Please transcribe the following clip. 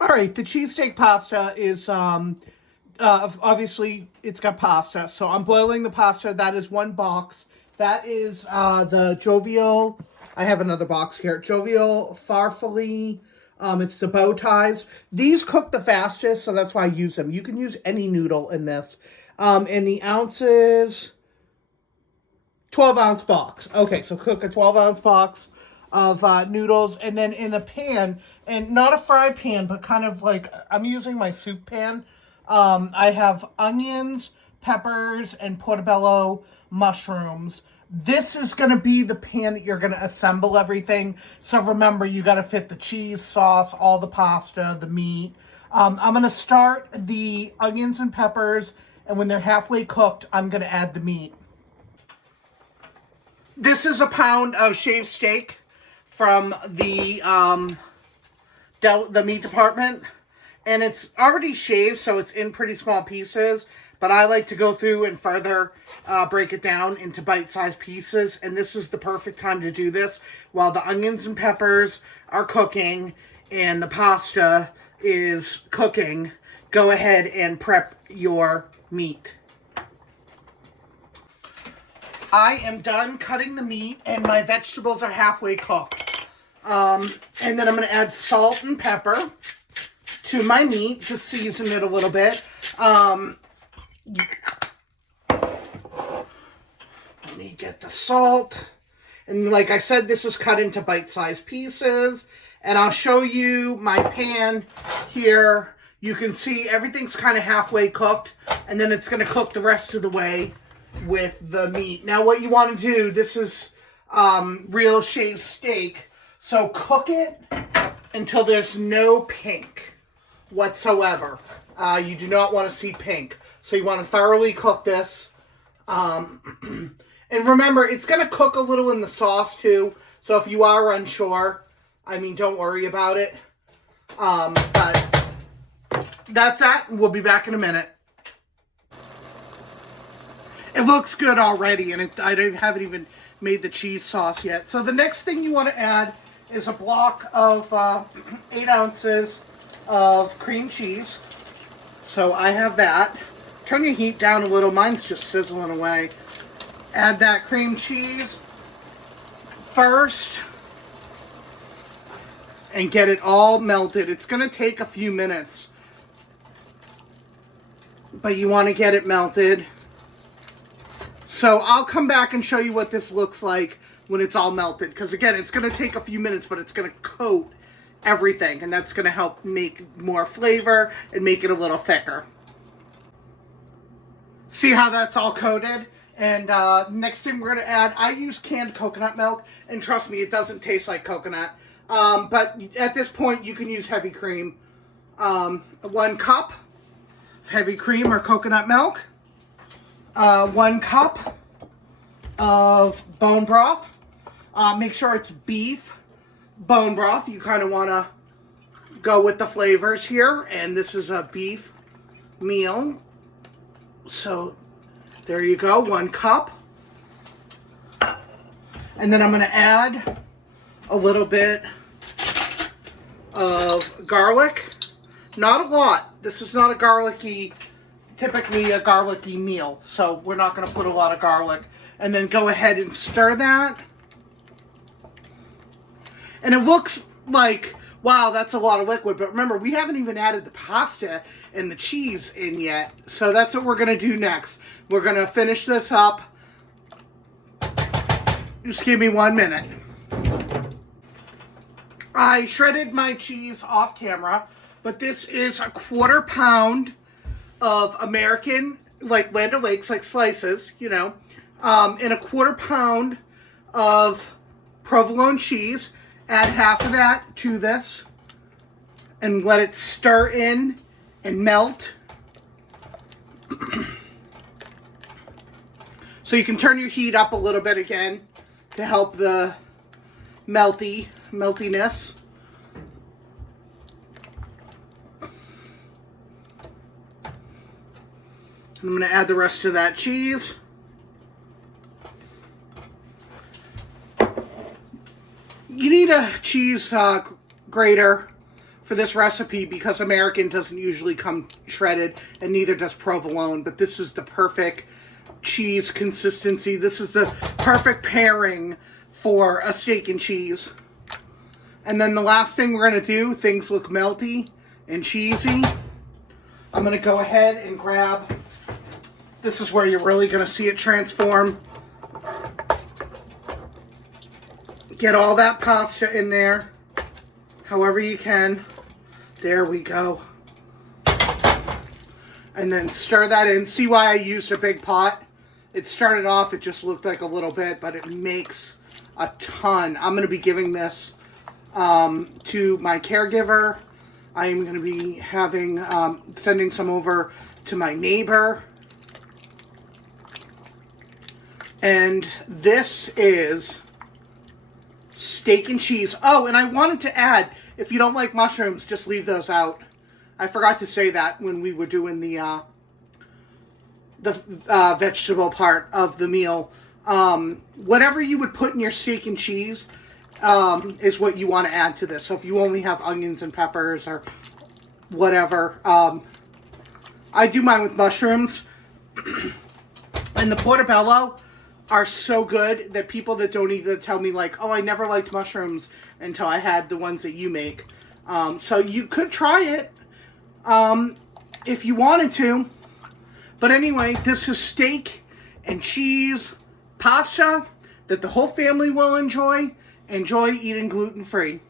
All right, the cheesesteak pasta is obviously it's got pasta, so I'm boiling the pasta. That is one box. That is the jovial. I have another box here. Jovial farfalle. It's the bow ties. These cook the fastest, so that's why I use them. You can use any noodle in this. And the ounces, 12-ounce box. Okay, so cook a 12-ounce box of noodles, and then in a pan, and not a fry pan, but kind of like I'm using my soup pan. I have onions, peppers, and portobello mushrooms. This is going to be the pan that you're going to assemble everything. So remember, you got to fit the cheese, sauce, all the pasta, the meat. I'm going to start the onions and peppers, and when they're halfway cooked, I'm going to add the meat. This is a pound of shaved steak from the meat department, and it's already shaved, so it's in pretty small pieces. But I like to go through and further break it down into bite-sized pieces, and this is the perfect time to do this while the onions and peppers are cooking and the pasta is cooking. Go ahead and prep your meat. I am done cutting the meat, and my vegetables are halfway cooked. And then I'm going to add salt and pepper to my meat, just season it a little bit. Let me get the salt. And like I said, this is cut into bite-sized pieces. And I'll show you my pan here. You can see everything's kind of halfway cooked, and then it's going to cook the rest of the way with the meat. Now what you want to do, this is real shaved steak, so cook it until there's no pink whatsoever. You do not want to see pink, so you want to thoroughly cook this. And remember, it's going to cook a little in the sauce too, so if you are unsure, I mean, don't worry about it. But that's that, and we'll be back in a minute. It looks good already, and I haven't even made the cheese sauce yet. So the next thing you want to add is a block of 8 ounces of cream cheese. So I have that. Turn your heat down a little. Mine's just sizzling away. Add that cream cheese first and get it all melted. It's going to take a few minutes, but you want to get it melted. So I'll come back and show you what this looks like when it's all melted. Because again, it's going to take a few minutes, but it's going to coat everything. And that's going to help make more flavor and make it a little thicker. See how that's all coated? And next thing we're going to add, I use canned coconut milk. And trust me, it doesn't taste like coconut. But at this point, you can use heavy cream. 1 cup of heavy cream or coconut milk. 1 cup of bone broth. Make sure it's beef bone broth. You kind of want to go with the flavors here. And this is a beef meal. So there you go, 1 cup. And then I'm going to add a little bit of garlic. Not a lot. This is not a typically a garlicky meal, so we're not going to put a lot of garlic. And then go ahead and stir that. And it looks like, wow, that's a lot of liquid, but remember, we haven't even added the pasta and the cheese in yet. So that's what we're going to do next. We're going to finish this up. Just give me 1 minute. I shredded my cheese off camera, but this is a 1/4 pound of American, like Land O'Lakes, like slices, you know, and a 1/4 pound of provolone cheese. Add half of that to this and let it stir in and melt. So you can turn your heat up a little bit again to help the meltiness. I'm going to add the rest of that cheese. You need a cheese grater for this recipe because American doesn't usually come shredded, and neither does provolone, but this is the perfect cheese consistency. This is the perfect pairing for a steak and cheese. And then the last thing we're going to do, things look melty and cheesy. I'm going to go ahead and grab, this is where you're really going to see it transform. Get all that pasta in there, however you can. There we go. And then stir that in. See why I used a big pot? It started off, it just looked like a little bit, but it makes a ton. I'm going to be giving this to my caregiver. I am going to be having, sending some over to my neighbor. And this is steak and cheese. Oh, and I wanted to add, if you don't like mushrooms, just leave those out. I forgot to say that when we were doing the vegetable part of the meal. Whatever you would put in your steak and cheese is what you want to add to this. So if you only have onions and peppers or whatever, I do mine with mushrooms. And the portobello are so good that people that don't even tell me like, oh, I never liked mushrooms until I had the ones that you make. So you could try it if you wanted to. But anyway, this is steak and cheese pasta that the whole family will enjoy. Enjoy eating gluten-free.